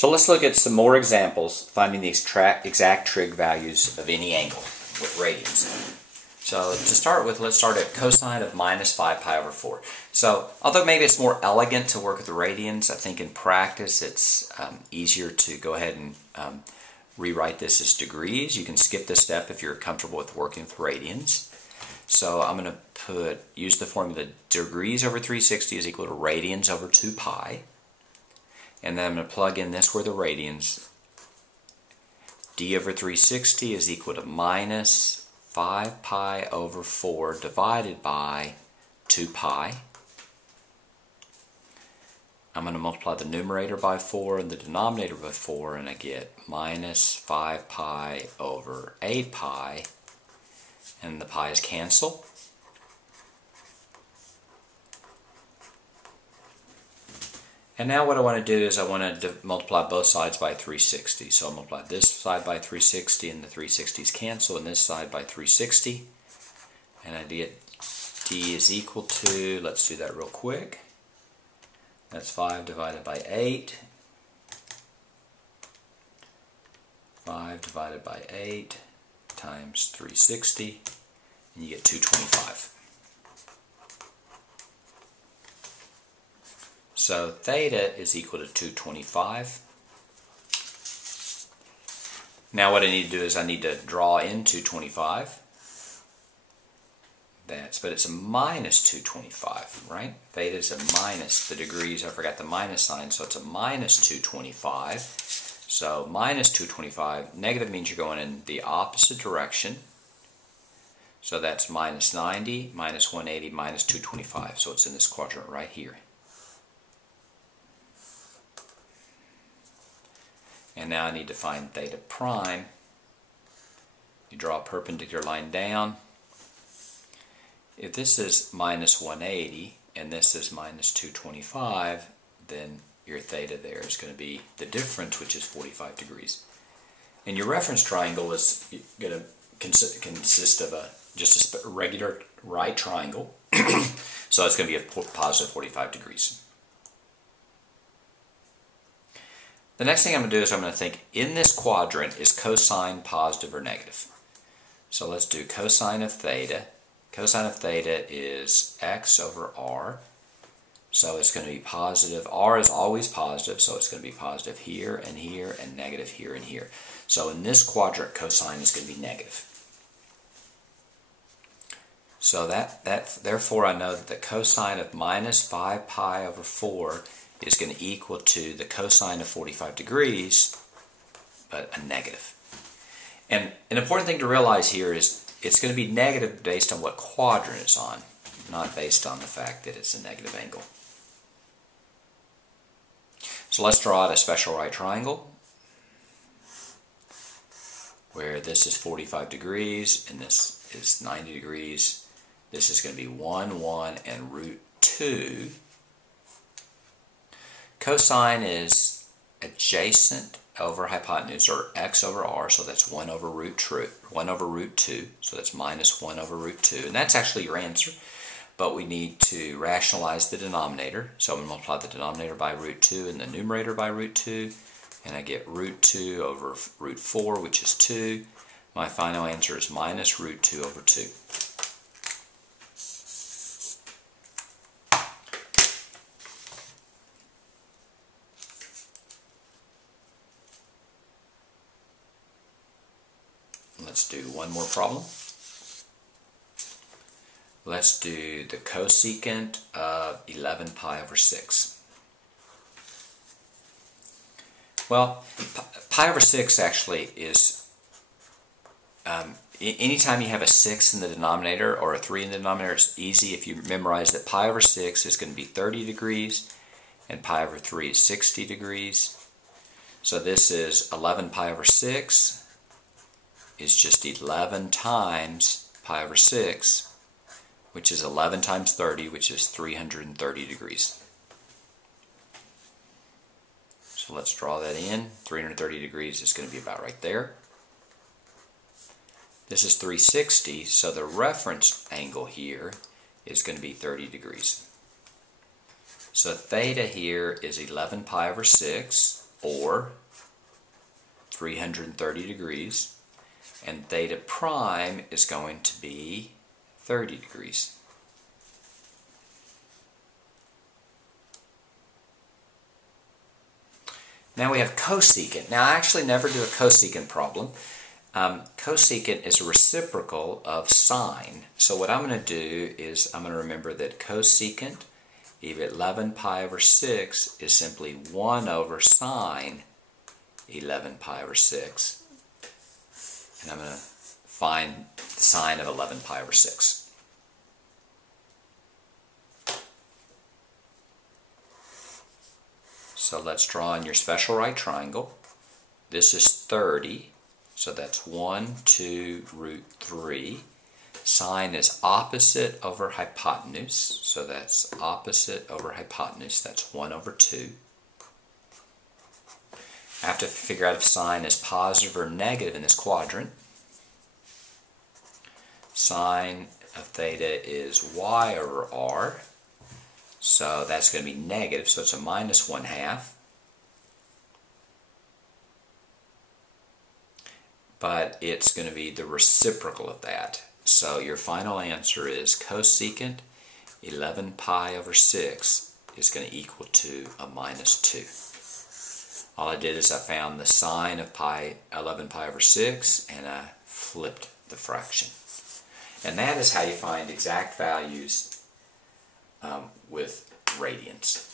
So let's look at some more examples finding the exact trig values of any angle with radians. So to start with, let's start at cosine of minus 5 pi over 4. So although maybe it's more elegant to work with the radians, I think in practice it's easier to go ahead and rewrite this as degrees. You can skip this step if you're comfortable with working with radians. So I'm going to use the formula degrees over 360 is equal to radians over 2 pi. And then I'm going to plug in this where the radians. D over 360 is equal to minus 5 pi over 4 divided by 2 pi. I'm going to multiply the numerator by 4 and the denominator by 4, and I get minus 5 pi over 8 pi, and the pi's cancel. And now what I want to do is I want to multiply both sides by 360. So I'll multiply this side by 360 and the 360's cancel, and this side by 360. And I get D is equal to, let's do that real quick. That's 5 divided by 8. 5 divided by 8 times 360, and you get 225. So theta is equal to 225. Now what I need to do is I need to draw in 225. But it's a minus 225, right? Theta is a minus, the degrees, I forgot the minus sign, so it's a minus 225. So minus 225, negative means you're going in the opposite direction. So that's minus 90, minus 180, minus 225. So it's in this quadrant right here. And now I need to find theta prime. You draw a perpendicular line down. If this is minus 180 and this is minus 225, then your theta there is going to be the difference, which is 45 degrees. And your reference triangle is going to consist of just a regular right triangle. So it's going to be a positive 45 degrees. The next thing I'm going to do is I'm going to think, in this quadrant, is cosine positive or negative? So let's do cosine of theta. Cosine of theta is x over r. So it's going to be positive. R is always positive, so it's going to be positive here and here and negative here and here. So in this quadrant, cosine is going to be negative. So therefore I know that the cosine of minus 5 pi over 4 is going to equal to the cosine of 45 degrees, but a negative. And an important thing to realize here is it's going to be negative based on what quadrant it's on, not based on the fact that it's a negative angle. So let's draw out a special right triangle where this is 45 degrees and this is 90 degrees. This is going to be 1, 1, and root 2. Cosine is adjacent over hypotenuse, or x over r, so that's 1 over root 2, so that's minus 1 over root 2, and that's actually your answer, but we need to rationalize the denominator, so I'm going to multiply the denominator by root 2 and the numerator by root 2, and I get root 2 over root 4, which is 2. My final answer is minus root 2 over 2. Let's do one more problem. Let's do the cosecant of 11 pi over 6. Well, pi over 6 actually is, anytime you have a 6 in the denominator or a 3 in the denominator, it's easy if you memorize that pi over 6 is going to be 30 degrees and pi over 3 is 60 degrees. So this is 11 pi over 6. Is just 11 times pi over 6, which is 11 times 30, which is 330 degrees. So let's draw that in. 330 degrees is going to be about right there. This is 360, so the reference angle here is going to be 30 degrees. So theta here is 11 pi over 6. or 330 degrees, and theta prime is going to be 30 degrees. Now we have cosecant. Now I actually never do a cosecant problem. Cosecant is a reciprocal of sine. So what I'm going to do is I'm going to remember that cosecant of 11 pi over 6 is simply 1 over sine 11 pi over 6. And I'm going to find the sine of 11 pi over 6. So let's draw in your special right triangle. This is 30, so that's 1, 2, root 3. Sine is opposite over hypotenuse, so that's opposite over hypotenuse, that's 1 over 2. I have to figure out if sine is positive or negative in this quadrant. Sine of theta is y over r. So that's going to be negative, so it's a minus 1/2. But it's going to be the reciprocal of that. So your final answer is cosecant 11 pi over 6 is going to equal to a minus 2. All I did is I found the sine of 11 pi over 6 and I flipped the fraction. And that is how you find exact values with radians.